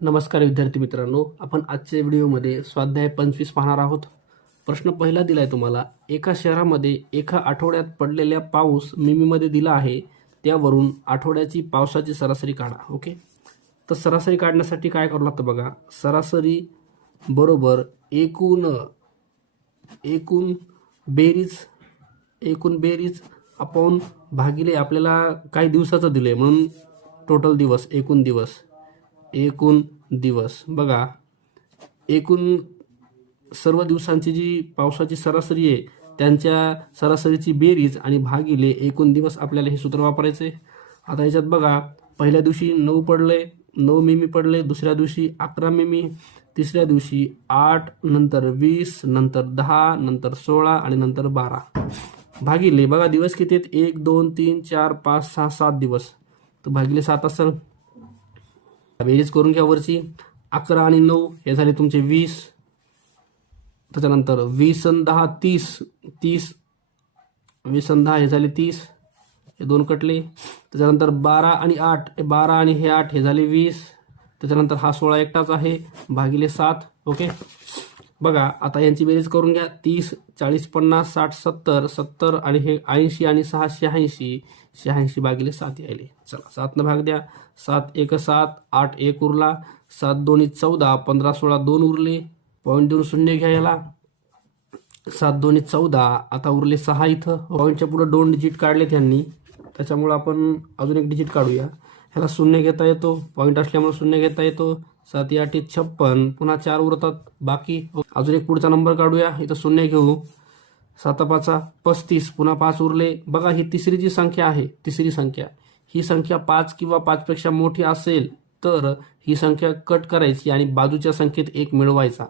नमस्कार विद्यार्थी मित्रांनो, आपण आजच्या व्हिडिओमध्ये स्वाध्याय 25 पाहणार आहोत. प्रश्न पहिला दिलाय तुम्हाला. एका शहरामध्ये एका आठवड्यात पडलेल्या पाऊस मिमीमध्ये दिला आहे. त्यावरून आठवड्याची पावसाची सरासरी काढा. ओके, तर सरासरी काढण्यासाठी काय करावं लागतं बघा. सरासरी बरोबर एकूण बेरीज आपण भागिले आपल्याला काही दिवसाचं दिलंय म्हणून टोटल दिवस, एकूण दिवस बघा. एकूण सर्व दिवसांची जी पावसाची सरासरी आहे त्यांच्या सरासरीची बेरीज आणि भागिले एकूण दिवस, आपल्याला हे सूत्र वापरायचे. आता याच्यात बघा, पहिल्या दिवशी 9 पडले, 9 मिमी पडले, दुसऱ्या दिवशी 11 मिमी, तिसऱ्या दिवशी 8, नंतर 20, नंतर 10, नंतर 16 आणि नंतर 12. भागिले बघा दिवस किती आहेत, 1 2 3 4 5 6 7 दिवस, तर भागिले 7 असेल. बेरीज करून घ्या वरची. 11 आणि 9 हे झाले तुमचे 20. त्याच्यानंतर 20 आणि 10 30, 20 आणि 10 हे झाले 30, हे दोन कटले. त्याच्यानंतर 12 आणि 8, 12 आणि हे 8 हे झाले 20. त्याच्यानंतर हा 16 एकटाच आहे, भागिले 7. ओके, बघा आता यांची बेरीज करून घ्या. 30 40 50 60 70, 70 आणि हे 80 आणि 6 86, 86 भागिले 7 यायले. चला 7 भाग द्या. 7 1 7, 8 1 उरला, 7 2 14, 15 16 2 उरले. पॉईंट देऊन शून्य घ्या याला. 7 2 14, आता उरले 6 इथं. पॉईंटच्या पुढे 2 डिजिट काढले त्यांनी, त्याच्यामुळे आपण अजून एक डिजिट काढूया. ह्याला शून्य घेता येतो, पॉईंट असल्यामुळे शून्य घेता येतो. 7 8 56, पुन्हा 4 उरतात बाकी. अजून एक पुढचा नंबर काढूया, इथं शून्य घेऊ. 7 5 35, पुन्हा 5 उरले. बघा ही तिसरी जी संख्या आहे, तिसरी संख्या, ही संख्या 5 किंवा 5 पेक्षा मोठी असेल तर ही संख्या कट करायची आणि बाजूच्या संख्येत 1 मिळवायचा.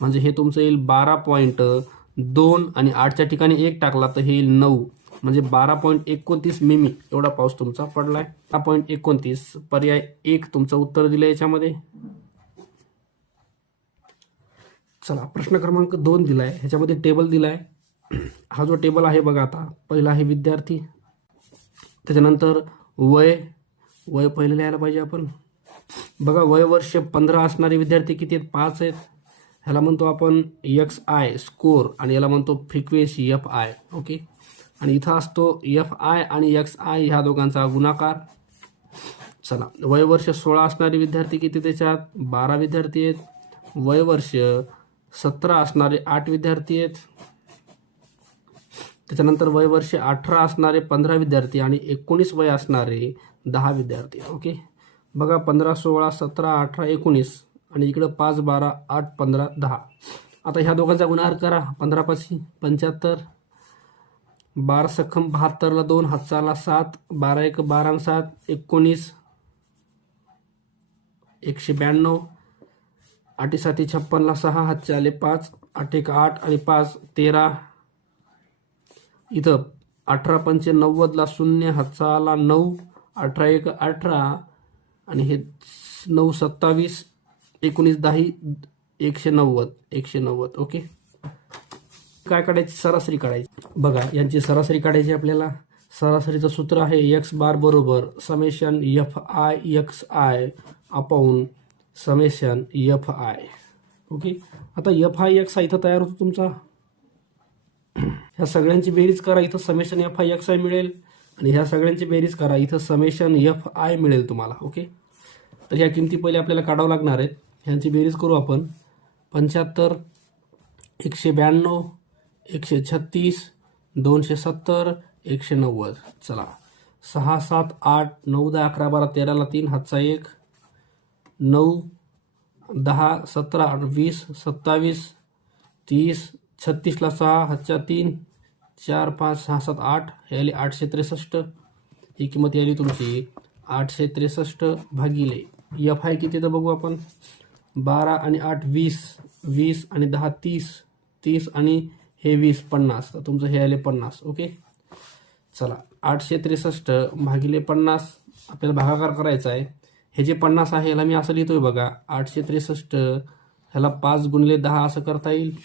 म्हणजे हे तुमचं येईल 12.2 आणि 8च्या ठिकाणी 1 टाकला तर हे येईल 9, म्हणजे 12.29 मिमी एवढा पाऊस तुमचा पडलाय. 12.29 पर्याय 1 तुमचं उत्तर दिलं याच्यामध्ये. चला प्रश्न क्रमांक 2 दिलाय, ह्याच्यामध्ये टेबल दिलाय. हा जो टेबल आहे बघा, आता पहिला आहे विद्यार्थी, त्याच्यानंतर वय पहिले लिहायला पाहिजे आपण. बघा वय वर्ष 15 असणारे विद्यार्थी किती आहेत, 5 आहेत. ह्याला म्हणतो आपण XI स्कोर आणि याला म्हणतो फ्रिक्वेन्सी FI. ओके, आणि इथं असतो FI आणि XI ह्या दोघांचा गुणाकार. चला वय वर्ष 16 असणारे विद्यार्थी किती, त्याच्यात 12 विद्यार्थी आहेत. वय वर्ष 17 असणारे 8 विद्यार्थी आहेत. त्याच्यानंतर वय वर्ष 18 असणारे 15 विद्यार्थी आणि 19 वय असणारे 10 विद्यार्थी. ओके, बघा 15 16 17 18 19 आणि इकडं 5 12 8 15 10. आता ह्या दोघांचा गुणाकार करा. 15 5 75, 12 सख्खम 72 ला 2 हातचाला 7, 12 1 12 7 19, 192, 8 7 56 ला 6 हातचे आले 5, 8 1 8 आणि 5 13. इथं 18 5 90 ला 0 हातचा आला 9, 18 1 18 आणि हे 9 27, 19 10 190. ओके, काय काढायची, सरासरी काढायची. बघा यांची सरासरी काढायची आपल्याला. सरासरीचं सूत्र आहे x बार बरोबर summation FI XI upon summation FI. Okay, आता FI XI इथं तयार होतो तुमचा. ह्या सगळ्यांची बेरीज करा, इथं समेशन FI XI मिळेल आणि ह्या सगळ्यांची बेरीज करा, इथं समेशन FI मिळेल तुम्हाला. ओके, तर ह्या किमती पहिले आपल्याला काढावं लागणार आहेत. ह्यांची बेरीज करू आपण. 75 192 136 270 190. चला 6 7 8 9 10 11 12 13 ला 3 हातचा 1, 9 10 17 20 27 30 36 ला 6 हातच्या 3, 4 5 6 7 8 हे आली 863. ही किंमत यायली तुमची 863 भागिले FI किती तर बघू आपण. 12 आणि 8 20, 20 आणि 10 30, 30 आणि हे 20 50, तर तुमचं हे आले 50. ओके, चला 863 भागिले 50 आपल्याला भागाकार करायचा आहे. हे जे 50 आहे ह्याला मी असं लिहितोय बघा, 863 ह्याला 5 गुणिले 10 असं करता येईल.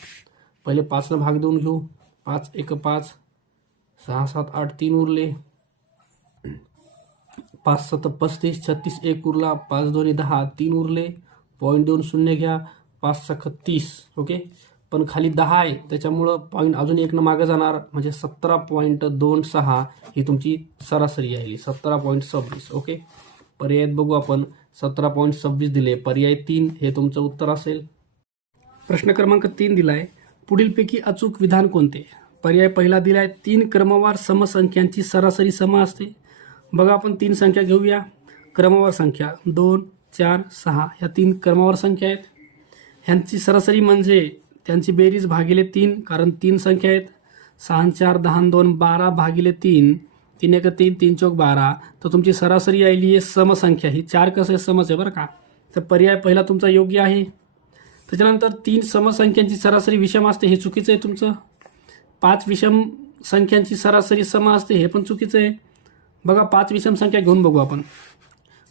पहिले 5 न भाग देऊन घेऊ. 5 1 5, 6 7 8 3 उरले. 5 7 35, 36 1 उरला, 5 2 10 3 उरले, पॉईंट देऊन शून्य घ्या, 5 × 30. ओके, पण खाली 10 आहे त्याच्यामुळं पॉईंट अजून एकनं मागं जाणार, म्हणजे 17.26 ही तुमची सरासरी आहे, 17.26. ओके, पर्यायात बघू आपण, 17.26 दिले, पर्याय 3 हे तुमचं उत्तर असेल. प्रश्न क्रमांक 3 दिलाय, पुढीलपैकी अचूक विधान कोणते? पर्याय पहिला दिलाय, 3 क्रमवार समसंख्यांची सरासरी सम असते. बघा आपण 3 संख्या घेऊया. क्रमवार संख्या 2, 4, 6 ह्या 3 क्रमवार संख्या आहेत. ह्यांची सरासरी म्हणजे त्यांची बेरीज भागिले 3, कारण 3 संख्या आहेत. 6 4 10 2 12 भागिले 3, 3 1 3, 3 4 12. तर तुमची सरासरी आली आहे समसंख्या, ही 4 कसं आहे समच आहे बरं का. तर पर्याय पहिला तुमचा योग्य आहे. त्याच्यानंतर 3 समसंख्यांची सरासरी विषम असते, हे चुकीचं आहे तुमचं. 5 विषम संख्यांची सरासरी सम असते, हे पण चुकीचं आहे. बघा 5 विषम संख्या घेऊन बघू आपण.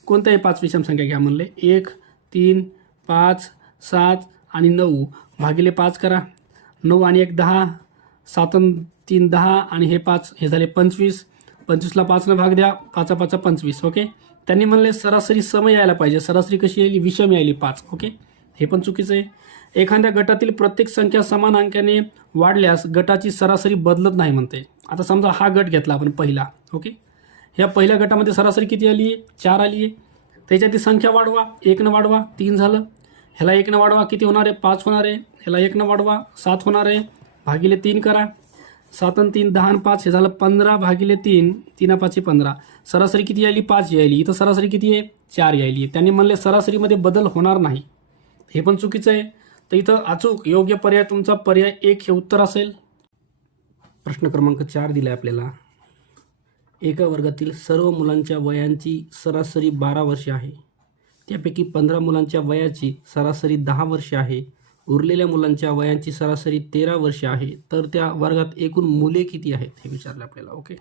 कोणत्याही 5 विषम संख्या घ्या म्हणले. 1 3 5 7 आणि 9 भागिले 5 करा. 9 आणि 1 10, 7 आणि 3 10 आणि हे 5, हे झाले 25. 25ला 5नं भाग द्या, 5 5 25. ओके, त्यांनी म्हणले सरासरी सम यायला पाहिजे. सरासरी कशी यायली? विषम यायली 5. ओके, हे पण चुकीचं आहे. एखाद्या गटातील प्रत्येक संख्या समान अंकाने वाढल्यास गटाची सरासरी बदलत नाही म्हणते. आता समजा हा गट घेतला आपण पहिला. ओके, ह्या पहिल्या गटामध्ये सरासरी किती आली आहे? 4 आली आहे. त्याच्यात संख्या वाढवा, 1 वाढवा, 3 झालं. ह्याला 1 वाढवा, किती होणार आहे? 5 होणार आहे. ह्याला 1 वाढवा, 7 होणार आहे. भागिले 3 करा. 7 आणि 3 10 आणि 5, हे झालं 15 भागिले 3, 3 5 15. सरासरी किती यायली? 5 यायली. इथं सरासरी किती आहे? 4 यायली आहे. त्यांनी म्हणले सरासरीमध्ये बदल होणार नाही, हे पण चुकीचं आहे. तर इथं अचूक योग्य पर्याय तुमचा पर्याय 1 हे उत्तर असेल. प्रश्न क्रमांक 4 दिला आहे आपल्याला, एका वर्गातील सर्व मुलांच्या वयांची सरासरी 12 वर्षे आहे. त्यापैकी 15 मुलांच्या वयाची सरासरी 10 वर्षे आहे. उरलेल्या मुलांच्या वयांची सरासरी 13 वर्षे आहे. तर त्या वर्गात एकूण मुले किती आहेत हे विचारलं आपल्याला. ओके,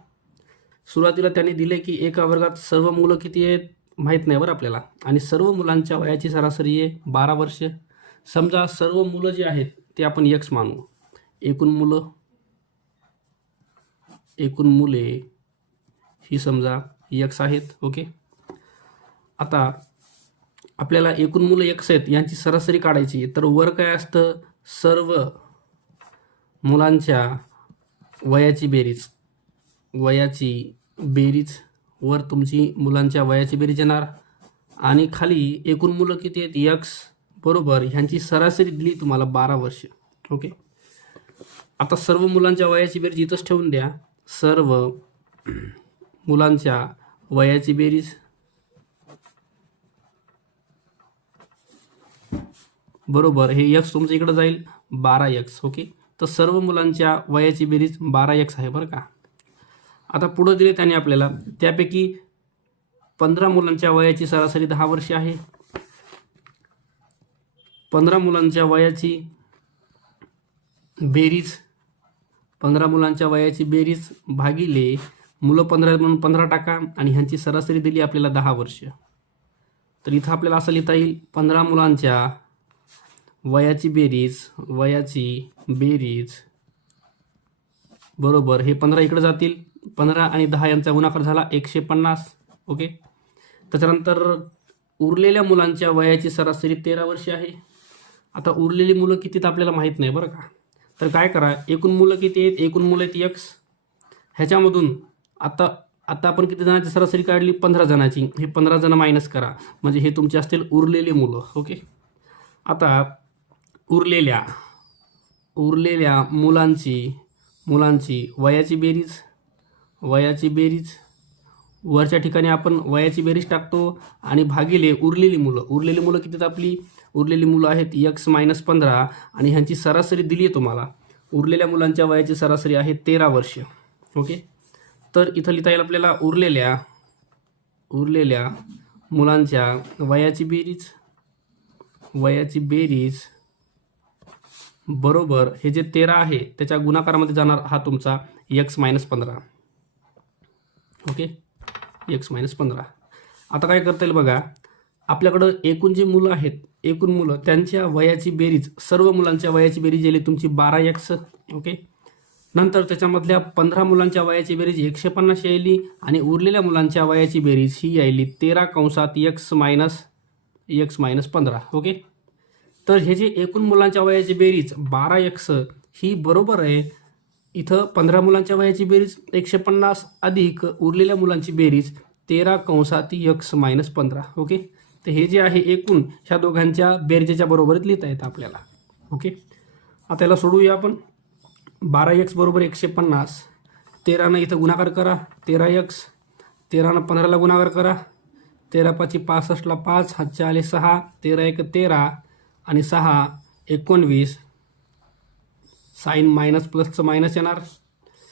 सुरुवातीला त्यांनी दिले की एका वर्गात सर्व मुलं किती आहेत माहीत नाही बरं आपल्याला, आणि सर्व मुलांच्या वयाची सरासरी आहे 12 वर्षे. समजा सर्व मुलं जे आहेत ते आपण x मानू. एकूण मुले ही समजा x आहेत. ओके, आता आपल्याला एकूण मुलं x आहेत यांची सरासरी काढायची. तर वर काय असतं? सर्व मुलांच्या वयाची बेरीज वर तुमची मुलांच्या वयाची बेरीज येणार, आणि खाली एकूण मुलं किती आहेत? x बरोबर ह्यांची सरासरी दिली तुम्हाला 12 वर्ष. ओके, आता सर्व मुलांच्या वयाची बेरीज इथंच ठेवून द्या. सर्व मुलांच्या वयाची बेरीज बरोबर हे x तुमचं इकडं जाईल 12x. ओके, तर सर्व मुलांच्या वयाची बेरीज 12x आहे बरं का. आता पुढं दिले त्याने आपल्याला, त्यापैकी 15 मुलांच्या वयाची सरासरी 10 वर्षे आहे. 15 मुलांच्या वयाची बेरीज, 15 मुलांच्या वयाची बेरीज भागिले मुलं 15 म्हणून 15 टाका, आणि ह्यांची सरासरी दिली आपल्याला 10 वर्ष. तर इथं आपल्याला असं लिहिता येईल 15 मुलांच्या वयाची बेरीज बरोबर हे 15 इकडे जातील, 15 आणि 10 यांचा गुणाकार झाला 150. ओके, त्याच्यानंतर उरलेल्या मुलांच्या वयाची सरासरी 13 वर्षे आहे. आता उरलेली मुलं किती तर आपल्याला माहीत नाही बरं का. तर काय करा, एकूण मुलं किती आहेत? एकूण मुलं आहेत x. ह्याच्यामधून आता आपण किती जणांची सरासरी काढली? 15 जणांची. हे 15 जण मायनस करा, म्हणजे हे तुमचे असतील उरलेली मुलं. ओके, आता उरलेल्या मुलांची वयाची बेरीज वरच्या ठिकाणी आपण वयाची बेरीज टाकतो, आणि भागिले उरलेली मुलं किती आपली? उरलेली मुलं आहेत x - 15, आणि ह्यांची सरासरी दिली आहे तुम्हाला. उरलेल्या मुलांच्या वयाची सरासरी आहे 13 वर्ष. ओके, तर इथं लिहिता येईल आपल्याला उरलेल्या मुलांच्या वयाची बेरीज बरोबर हे जे 13 आहे त्याच्या गुणाकारामध्ये जाणार हा तुमचा x - 15. Okay, x - 15. आता काय करता येईल बघा, आपल्याकडं एकूण जे मुलं आहेत, एकूण मुलं त्यांच्या वयाची बेरीज, सर्व मुलांच्या वयाची बेरीज येईल तुमची 12x. ओके, नंतर त्याच्यामधल्या 15 मुलांच्या वयाची बेरीज 150 यायली, आणि उरलेल्या मुलांच्या वयाची बेरीज ही यायली 13 कंसात x - एक्स मायनस 15. ओके, तर हे जे एकूण मुलांच्या वयाची बेरीज 12x ही बरोबर आहे इथं 15 मुलांच्या वयाची बेरीज 150 अधिक उरलेल्या मुलांची बेरीज 13 x -15. ओके, तर हे जे आहे एकूण ह्या दोघांच्या बेरजेच्या बरोबरीत लिहिता येतं आपल्याला. ओके, आता याला सोडूया आपण. 12x बरोबर 150, 13 इथं गुणाकार करा 13x, 13 15ला गुणाकार करा, 13 5 65ला 5, हातच्या आले 6, 13 1 13 आणि 6 19. साईन मायनस प्लसचं मायनस येणार.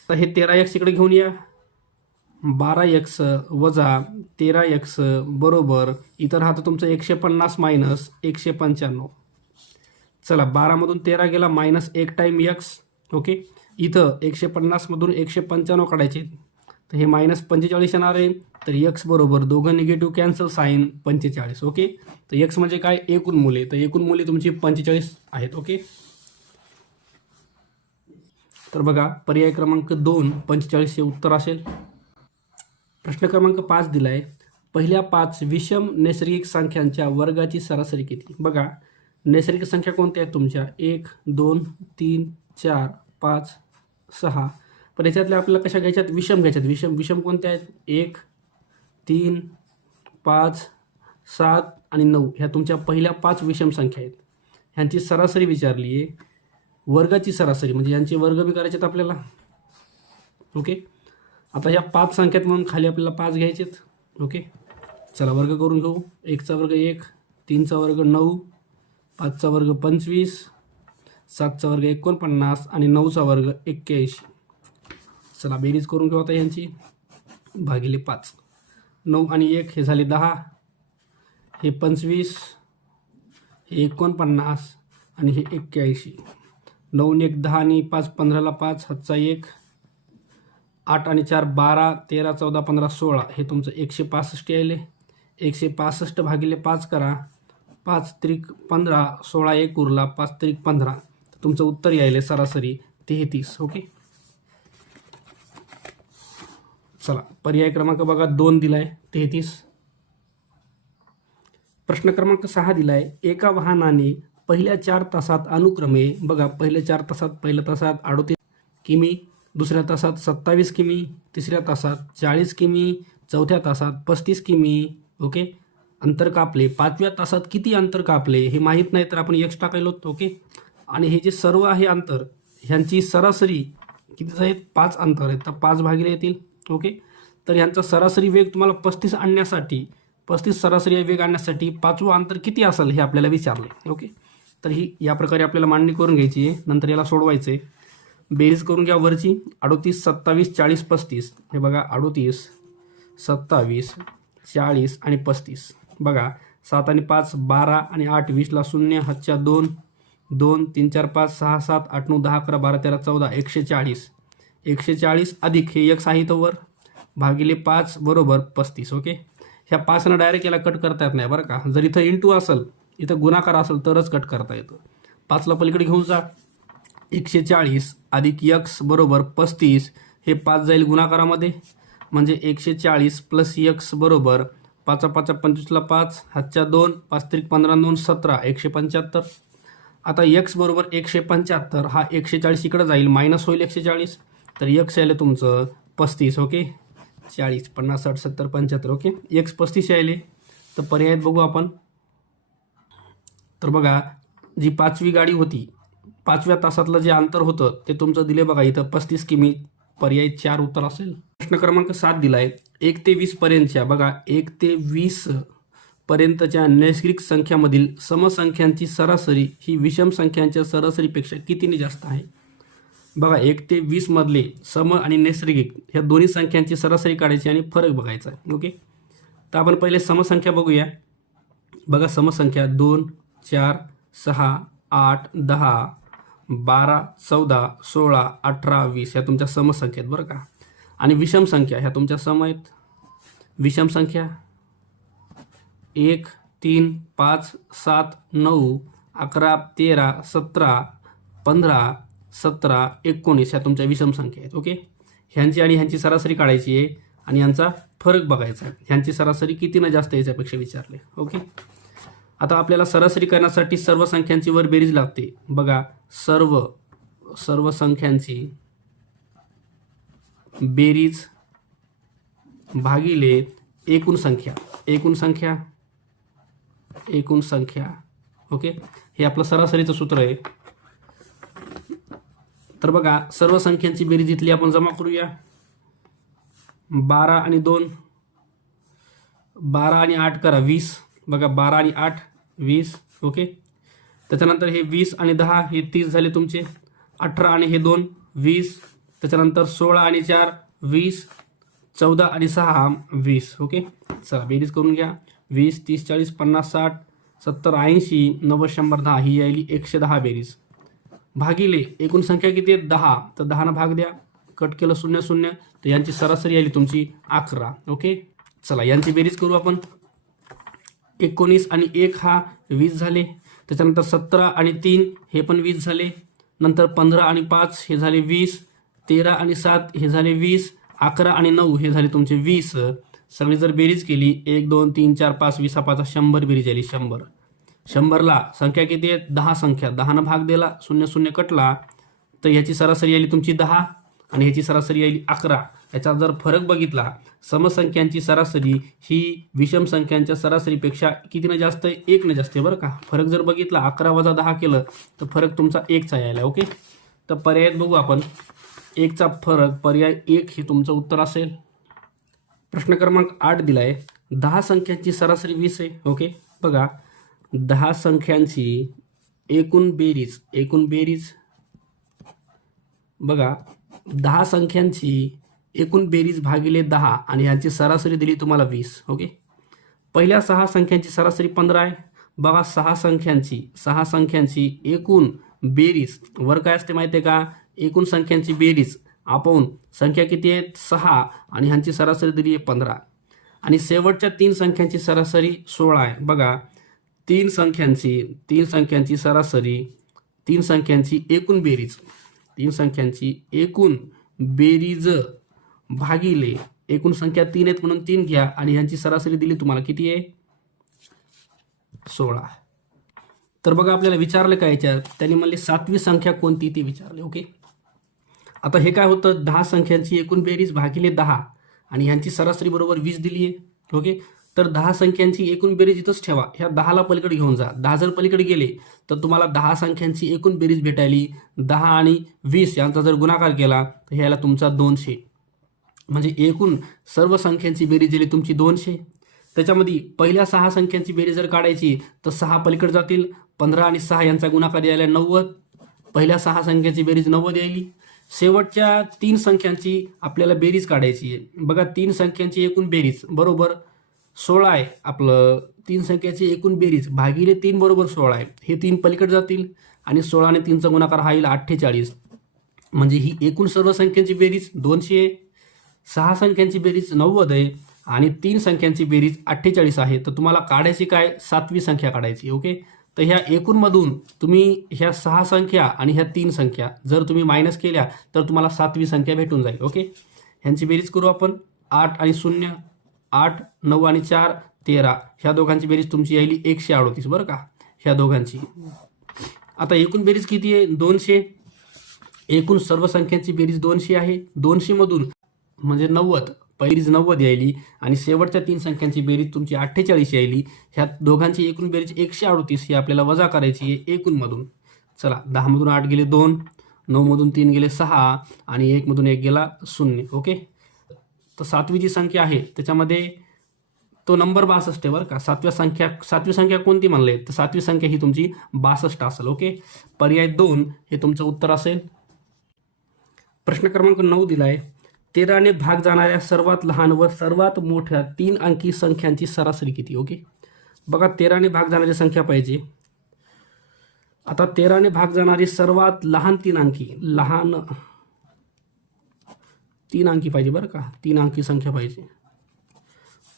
तर हे 13x इकडे घेऊन या. 12x वजा 13x बरोबर इथं राहतं तुमचं 150 मायनस 195. चला 12मधून 13 गेला मायनस 1 टाईम x. ओके, इथं 150मधून 195 काढायचे, तर हे मायनस 45 येणार आहे. तर x बरोबर दोघं निगेटिव्ह कॅन्सल, साईन 45. ओके, तर x म्हणजे काय, एकूण मुले. तर एकूण मुले तुमची 45 आहेत. ओके, तर बघा पर्याय क्रमांक 2 45 हे उत्तर असेल. प्रश्न क्रमांक 5 दिला आहे. पहिल्या 5 विषम नैसर्गिक संख्यांच्या वर्गाची सरासरी किती. बघा नैसर्गिक संख्या कोणत्या आहेत तुमच्या, 1 2 3 4 5 6. पण याच्यातल्या आपल्याला कशा घ्यायच्यात, विषम घ्यायच्यात. विषम कोणत्या आहेत, 1 3 5 7 आणि 9 ह्या तुमच्या पहिल्या 5 विषम संख्या आहेत. ह्यांची सरासरी विचारली आहे, वर्गाची सरासरी म्हणजे यांचे वर्ग बी करायचे आहेत आपल्याला. ओके, आता ह्या 5 संख्यात म्हणून खाली आपल्याला 5 घ्यायचेत. ओके, चला वर्ग करून घेऊ. 1चा वर्ग 1, 3चा वर्ग 9, 5चा वर्ग 25, 7चा वर्ग 49 आणि 9चा वर्ग 81. चला बेरीज करून घेऊ आता यांची. भागिले 5, 9 आणि 1 हे झाले 10, हे 25, हे 49 आणि हे 81. 9 आणि 1 10 आणि 5 15ला 5, हातचा 1, 8 आणि 4 12, 13 14 15 16 हे तुमचं 165 यायले. 165 भागिले 5 करा, 5 त्रिक 15, 16 1 उरला, 5 त्रिक 15. तुमचं उत्तर यायले सरासरी 33. ओके, चला पर्याय क्रमांक बघा 2 दिलाय 33. प्रश्न क्रमांक 6 दिलाय. एका वाहनाने पहिल्या 4 तासात अनुक्रमे, बघा पहिल्या 4 तासात, पहिल्या तासात 38 किमी, दुसऱ्या तासात 27 किमी, तिसऱ्या तासात 40 किमी, चौथ्या तासात 35 किमी. ओके, अंतर कापले. 5व्या तासात किती अंतर कापले हे माहीत नाही, तर आपण x टाकायलो. ओके, आणि हे जे सर्व आहे अंतर ह्यांची सरासरी किती आहेत, 5 अंतर आहेत, तर 5 भागिले येतील. ओके, तर ह्यांचा सरासरी वेग तुम्हाला 35 आणण्यासाठी, 35 सरासरी वेग आणण्यासाठी 5वं अंतर किती असेल हे आपल्याला विचारले. ओके, तर ही या प्रकारे आपल्याला मांडणी करून घ्यायची आहे. नंतर याला सोडवायचं आहे. बेरीज करून घ्या वरची. 38 27 40 35. हे बघा 38 27 40 आणि 35. बघा 7 आणि 5 12 आणि 8 20ला 0, हातच्या 2 2 3 4 5 6 7 8 9 10 11 12 13 14 140. 140 अधिक हे x आहे तर वर भागिले 5 बरोबर 35. ओके, ह्या 5 डायरेक्ट याला कट करता येत नाही बरं का. जर इथं इंटू असेल, इथं गुणाकार असेल तरच कट करता येतं. 5ला पलीकडे घेऊन जा. 140 अधिक x बरोबर 35. हे 5 जाईल गुणाकारामध्ये, म्हणजे 140 प्लस x बरोबर 5 5 25ला 5, हातच्या 2, 5 त्रिक 15 2 17 175. आता x बरोबर 175, हा 140 इकडे जाईल, मायनस होईल 140, तर x यायले तुमचं 35. ओके, 40 50 60 70 75. ओके, x 35 यायले. तर पर्यायात बघू आपण. तर बघा जी 5वी गाडी होती, 5व्या तासातलं जे अंतर होतं ते तुमचं दिले बघा इथं 35 किमी. पर्याय 4 उत्तर असेल. प्रश्न क्रमांक 7 दिलाय. 1 ते 20 पर्यंतच्या, बघा 1 ते 20 पर्यंतच्या नैसर्गिक संख्यामधील समसंख्यांची सरासरी ही विषम संख्यांच्या सरासरीपेक्षा कितीने जास्त आहे. बघा 1 ते 20 मधले सम आणि नैसर्गिक ह्या दोन्ही संख्यांची सरासरी काढायची आणि फरक बघायचा आहे. ओके, तर आपण पहिले समसंख्या बघूया. बघा समसंख्या 2 4 6 8 10 12 14 16 18 20 ह्या तुमच्या समसंख्या आहेत बरं का. आणि विषम संख्या ह्या तुमच्या सम आहेत. विषम संख्या 1 3 5 7 9 11 13 17 15 17 19 ह्या तुमच्या विषम संख्या आहेत. ओके, ह्यांची आणि ह्यांची सरासरी काढायची आहे आणि यांचा फरक बघायचा आहे. ह्यांची सरासरी कितीनं जास्त याच्यापेक्षा विचारले. ओके, आता आपल्याला सरासरी करण्यासाठी सर्व संख्यांची वर बेरीज लागते. बघा, सर्व संख्यांची बेरीज भागिले एकूण संख्या. ओके, हे आपलं सरासरीचं सूत्र आहे. तर बघा, सर्व संख्यांची बेरीज इथली आपण जमा करूया. 12 आणि 2, 12 आणि 8 करा 20. बघा, 12 आणि 8 20. ओके, त्याच्यानंतर हे 20 आणि 10 हे 30 झाले तुमचे. 18 आणि हे 2 20. त्याच्यानंतर 16 आणि 4 20. 14 आणि 6 20. ओके, चला बेरीज करून घ्या. 20 30 40 50 60 70 80 90 100 10 ही यायली 110 बेरीज भागिले एकूण संख्या किती आहे 10. तर 10 भाग द्या, कट केलं 0 0, तर यांची सरासरी आली तुमची 11. ओके, चला यांची बेरीज करू आपण. 19 आणि 1 हा 20 झाले. त्याच्यानंतर 17 आणि 3 हे पण 20 झाले. नंतर 15 आणि 5 हे झाले 20. 13 आणि 7 हे झाले 20. 11 आणि 9 हे झाले तुमचे 20. सगळी जर बेरीज केली 1 2 3 4 5 20 5 100 बेरीज आली 100. 100ला संख्या किती आहेत 10 संख्या. 10 भाग दिला 0 0 कटला, तर ह्याची सरासरी आली तुमची 10 आणि ह्याची सरासरी आली 11. याचा जर फरक बघितला, समसंख्यांची सरासरी ही विषम संख्यांच्या सरासरीपेक्षा कितीनं जास्त आहे 1 जास्त आहे बरं का. फरक जर बघितला 11 वजा 10 केलं तर फरक तुमचा 1चा यायला. ओके, तर पर्यायात बघू आपण. 1चा फरक पर्याय 1 हे तुमचं उत्तर असेल. प्रश्न क्रमांक 8 दिलाय. 10 संख्यांची सरासरी 20 आहे. ओके, बघा 10 संख्यांची एकूण बेरीज बघा, 10 संख्यांची एकूण बेरीज भागिले 10 आणि ह्यांची सरासरी दिली तुम्हाला 20. ओके, पहिल्या 6 संख्यांची सरासरी 15 आहे. बघा, 6 संख्यांची एकूण बेरीज वर काय असते माहिती आहे का, एकूण संख्यांची बेरीज आपण संख्या किती आहेत 6 आणि ह्यांची सरासरी दिली आहे 15 आणि शेवटच्या 3 संख्यांची सरासरी 16 आहे. बघा, 3 संख्यांची सरासरी, 3 संख्यांची एकूण बेरीज भागिले एकूण संख्या 3 आहेत म्हणून 3 घ्या आणि ह्यांची सरासरी दिली तुम्हाला किती आहे 16. तर बघा, आपल्याला विचारलं काय याच्यात, त्यांनी म्हणले 7वी संख्या कोणती ती विचारले. ओके, आता हे काय होतं 10 संख्यांची एकूण बेरीज भागिले 10 आणि ह्यांची सरासरी बरोबर 20 दिली आहे. ओके, तर 10 संख्यांची एकूण बेरीज इथंच ठेवा. ह्या 10ला पलीकडे घेऊन जा. 10 जर पलीकडे गेले तर तुम्हाला 10 संख्यांची एकूण बेरीज भेटायली. 10 आणि 20 यांचा जर गुणाकार केला तर ह्याला तुमचा 200. म्हणजे एकूण सर्व संख्यांची बेरीज दिली तुमची 200. त्याच्यामध्ये पहिल्या 6 संख्यांची बेरीज जर काढायची तर 6 पलीकडे जातील. 15 आणि 6 यांचा गुणाकार यायला 90. पहिल्या 6 संख्यांची बेरीज 90 यायली. शेवटच्या 3 संख्यांची आपल्याला बेरीज काढायची आहे. बघा, 3 संख्यांची एकूण बेरीज बरोबर 16 आहे. आपलं 3 संख्याची एकूण बेरीज भागिले 3 बरोबर 16 आहे. हे 3 पलीकडे जातील आणि 16 आणि 3चा गुणाकार हा येईल 48. म्हणजे ही एकूण सर्व संख्यांची बेरीज 200 आहे. 6 संख्यांची बेरीज 90 आहे आणि 3 संख्यांची बेरीज 48 आहे. तर तुम्हाला काढायची काय 7वी संख्या काढायची. ओके, तर ह्या एकूणमधून तुम्ही ह्या 6 संख्या आणि ह्या 3 संख्या जर तुम्ही मायनस केल्या तर तुम्हाला 7वी संख्या भेटून जाईल. ओके, ह्यांची बेरीज करू आपण. 8 आणि 0 8, 9 आणि 4 13. ह्या दोघांची बेरीज तुमची यायली 138 बरं का, ह्या दोघांची. आता एकूण बेरीज किती आहे 200. एकूण सर्व संख्यांची बेरीज 200 आहे. 200 मधून म्हणजे 90 बेरीज 90 यायली आणि शेवटच्या 3 संख्यांची बेरीज तुमची 48 यायली. ह्या दोघांची एकूण बेरीज 138 ही आपल्याला वजा करायची आहे एकूण मधून. चला, 10 मधून 8 गेले 2, 9 मधून 3 गेले 6 आणि 1 मधून 1 गेला 0. ओके, तर 7वी जी संख्या आहे त्याच्यामध्ये तो नंबर 62 आहे बरं का. 7वी संख्या कोणती म्हणले तर 7वी संख्या ही तुमची 62 असेल. ओके, पर्याय 2 हे तुमचं उत्तर असेल. प्रश्न क्रमांक 9 दिलाय. 13ने भाग जाणाऱ्या सर्वात लहान व सर्वात मोठ्या 3 अंकी संख्यांची सरासरी किती. ओके, बघा 13ने भाग जाणारी संख्या पाहिजे. आता 13ने भाग जाणारी सर्वात लहान 3 अंकी पाहिजे बरं का. 3 अंकी संख्या पाहिजे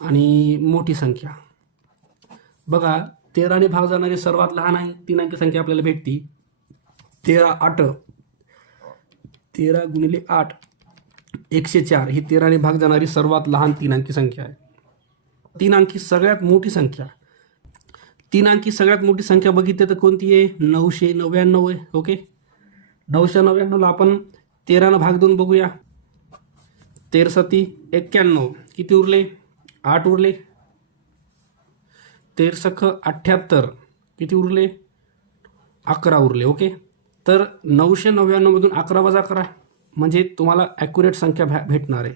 आणि मोठी संख्या. बघा, 13ने भाग जाणारी सर्वात लहान 3 अंकी संख्या आपल्याला भेटती 13 गुणिले 8 104 ही 13ने भाग जाणारी सर्वात लहान 3 अंकी संख्या आहे. 3 अंकी सगळ्यात मोठी संख्या तीन अंकी सगळ्यात मोठी संख्या बघितली तर कोणती आहे? 999 आहे. ओके, 999ला आपण 13 भाग देऊन बघूया. 13 91. किती उरले? 8 उरले. 13 78. किती उरले? 11 उरले. ओके, तर 999 मधून 11 वजा करा म्हणजे तुम्हाला ॲक्युरेट संख्या भेटणार आहे.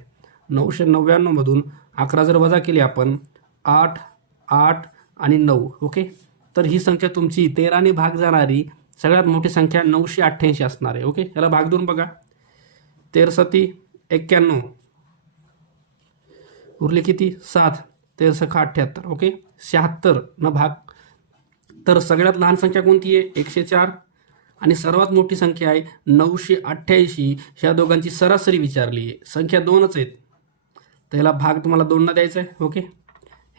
999 मधून 11 जर वजा केली आपण 8 8 आणि 9. ओके, तर ही संख्या तुमची 13ने भाग जाणारी सगळ्यात मोठी संख्या 988 असणार आहे. ओके, याला भाग देऊन बघा. 13 91 उरले किती? 7. 13 78. ओके, 76 न भाग. तर सगळ्यात लहान संख्या कोणती आहे? 104. आणि सर्वात मोठी संख्या आहे 988. ह्या दोघांची सरासरी विचारली आहे. संख्या दोनच आहेत, तर याला भाग तुम्हाला 2 द्यायचा आहे. ओके,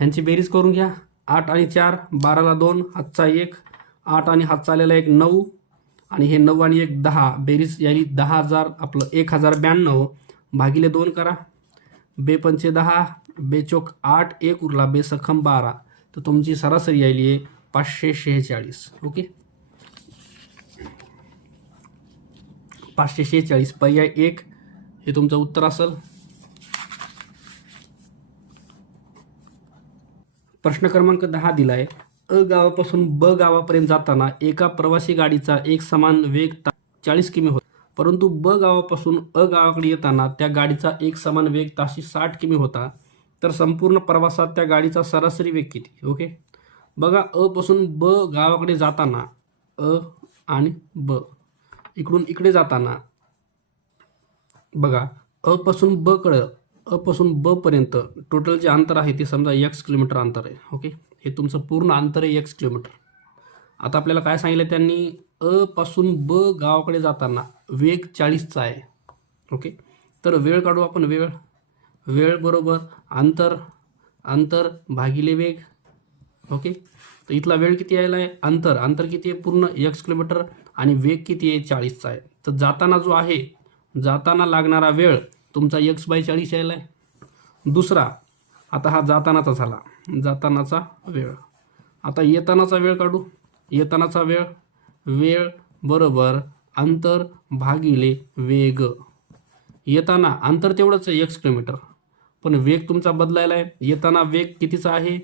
ह्यांची बेरीज करून घ्या. 8 आणि 4 12ला 2 हातचा 1. 8 आणि हातचा आलेला 1 9 आणि हे 9 आणि 1 10. बेरीज यायली 10,000 आपलं 1092 भागिले 2 करा. 2 पंचे 10, 2 चोक 8, 1 उरला, 2 सखम 12. तर तुमची सरासरी यायली आहे 546. ओके, 546 पर्याय 1 हे तुमचं उत्तर असेल. प्रश्न क्रमांक 10 दिला आहे. अ गावापासून ब गावापर्यंत जाताना एका प्रवासी गाडीचा एक समान वेग 40 किमी होता, परंतु ब गावापासून अ गावाकडे येताना त्या गाडीचा एक समान वेग ताशी 60 किमी होता. तर संपूर्ण प्रवासात त्या गाडीचा सरासरी वेग किती? ओके, बघा, अ पासून ब गावाकडे जाताना अ आणि ब इकडून इकडे जाताना बघा, अ पासून ब कडे, अ पासून ब पर्यंत टोटल जे अंतर आहे ते समजा x किलोमीटर अंतर आहे. ओके, हे तुमचं पूर्ण अंतर आहे x किलोमीटर. आता आपल्याला काय सांगितलं त्यांनी? अ पासून ब गावाकडे जाताना वेग 40चा आहे. ओके, तर वेळ काढू आपण. वेळ बरोबर अंतर भागिले वेग. ओके, तर इथला वेळ किती यायला आहे? अंतर किती आहे? पूर्ण x किलोमीटर. आणि वेग किती आहे? 40चा आहे. तर जाताना जो आहे, जाताना लागणारा वेळ तुमचा x/40 यायला आहे. दुसरा, आता हा जातानाचा झाला, जातानाचा वेळ. आता येतानाचा वेळ काढू. येतानाचा वेळ बरोबर अंतर भागिले वेग. येताना अंतर तेवढंच आहे x किलोमीटर, पण वेग तुमचा बदलायला आहे. येताना वेग कितीचा आहे?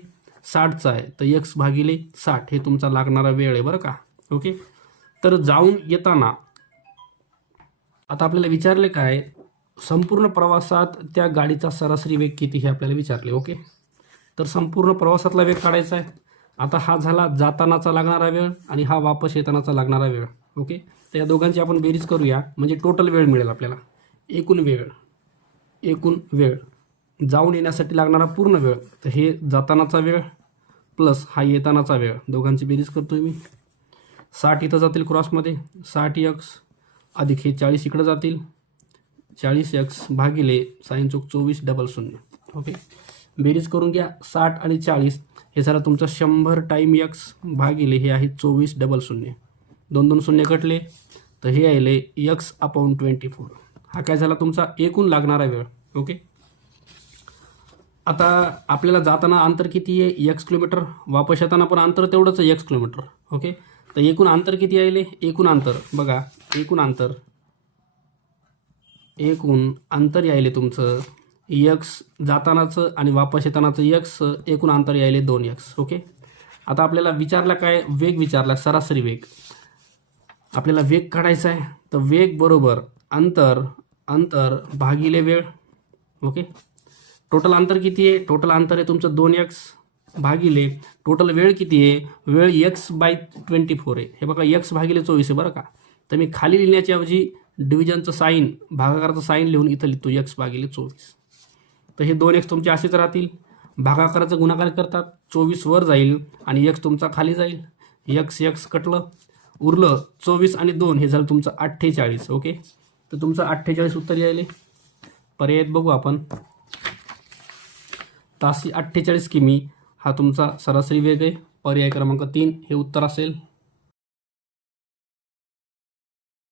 60चा आहे. तर x भागिले 60 हे तुमचा लागणारा वेळ आहे बरं का. ओके, तर जाऊन येताना आता आपल्याला विचारले काय? संपूर्ण प्रवासात त्या गाडीचा सरासरी वेग किती हे आपल्याला विचारले. ओके, तर संपूर्ण प्रवासातला वेग काढायचा आहे. आता हा झाला जातानाचा लागणारा वेळ आणि हा वापस येतानाचा लागणारा वेळ. ओके, तर या दोघांची आपण बेरीज करूया म्हणजे टोटल वेळ मिळेल आपल्याला. एकूण वेळ जाऊन येण्यासाठी लागणारा पूर्ण वेळ, तर हे जातानाचा वेळ प्लस हा येतानाचा वेळ, दोघांची बेरीज करतोय मी. 60 इथं जातील क्रॉसमध्ये, 60x अधिक हे 40 इकडं जातील, 40x भागिले साइन चौक 24 डबल 0. ओके, बेरीज करून घ्या. 60 आणि 40 हे झालं तुमचं 100 टाईम x भागिले हे आहे 24 डबल 0. 2 2 शून्य कटले, तर हे आले x/24. हा काय झाला तुमचा एकूण लागणारा वेळ. ओके, आता आपल्याला जाताना अंतर किती आहे? x kilometre. वापस येताना पण अंतर तेवढंच आहे x किलोमीटर. ओके, तर एकूण अंतर किती आले? एकूण अंतर बघा, एकूण अंतर यायले तुमचं x जातानाचं आणि वापस येतानाचं x, एकूण अंतर यायले 2x. ओके, आता आपल्याला विचारला काय? वेग विचारला, सरासरी वेग. आपल्याला वेग काढायचा आहे, तर वेग बरोबर अंतर भागिले वेळ. ओके, टोटल अंतर किती आहे? टोटल अंतर आहे तुमचं 2x भागिले टोटल वेळ किती आहे? वेळ x/24 आहे. हे बघा, x भागिले 24 आहे बरं का. तर मी खाली लिहिण्याच्या ऐवजी डिव्हिजनचं साईन, भागाकाराचं साईन लिहून इथं लिहितो x/24. तर हे 2x तुमचे असेच राहतील. भागाकाराचं गुणाकार करतात, 24 वर जाईल आणि x तुमचा खाली जाईल. x कटलं, उरलं 24 आणि 2 हे झालं तुमचं 48. ओके, तर तुमचं 48 उत्तर यायले. पर्यायात बघू आपण. ताशी 48 किमी हा तुमचा सरासरी वेग आहे. पर्याय क्रमांक 3 हे उत्तर असेल.